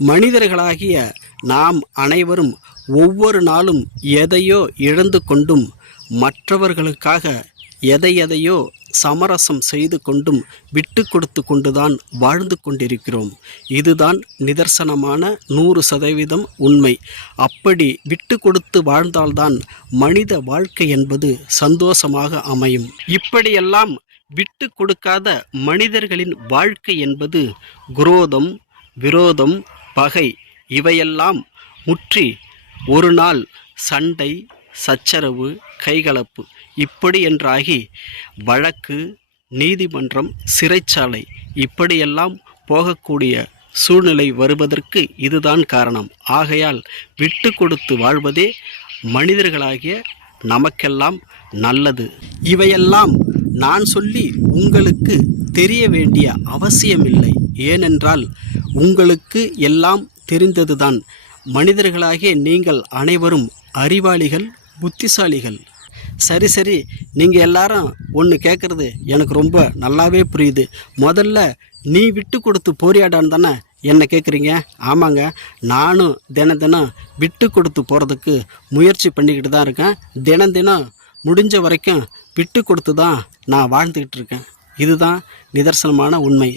மனிதர்களாகிய நாம் அனைவரும் ஒவ்வொரு நாளும் எதையோ இழந்து கொண்டும் மற்றவர்களுக்காக எதையோ சமரசம் செய்து கொண்டும் விட்டு கொடுத்து கொண்டுதான் வாழ்ந்து கொண்டிருக்கிறோம். இதுதான் நிதர்சனமான 100% உண்மை. அப்படி விட்டு கொடுத்து வாழ்ந்தால்தான் மனித வாழ்க்கை என்பது சந்தோஷமாக அமையும். இப்படியெல்லாம் விட்டு கொடுக்காத மனிதர்களின் வாழ்க்கை என்பது குரோதம், விரோதம், பகை இவையெல்லாம் முற்றி ஒரு நாள் சண்டை, சச்சரவு, கைகலப்பு இப்படி என்றாகி வழக்கு, நீதிமன்றம், சிறைச்சாலை இப்படியெல்லாம் போகக்கூடிய சூழ்நிலை வருவதற்கு இதுதான் காரணம். ஆகையால் விட்டு கொடுத்து வாழ்வதே மனிதர்களாகிய நமக்கெல்லாம் நல்லது. இவையெல்லாம் நான் சொல்லி உங்களுக்கு தெரிய வேண்டிய அவசியமில்லை. ஏனென்றால் உங்களுக்கு எல்லாம் தெரிந்ததுதான். மனிதர்களாகிய நீங்கள் அனைவரும் அறிவாளிகள், புத்திசாலிகள். சரி, நீங்கள் எல்லாரும் ஒன்று கேட்குறது எனக்கு ரொம்ப நல்லாவே புரியுது. முதல்ல நீ விட்டு கொடுத்து போரியாடான்னு தானே என்ன கேட்குறீங்க? ஆமாங்க, நானும் தினம் விட்டு கொடுத்து போகிறதுக்கு முயற்சி பண்ணிக்கிட்டு தான் இருக்கேன். தினம் முடிஞ்ச வரைக்கும் விட்டு கொடுத்து தான் நான் வாழ்ந்துக்கிட்டு இருக்கேன். இதுதான் நிதர்சனமான உண்மை.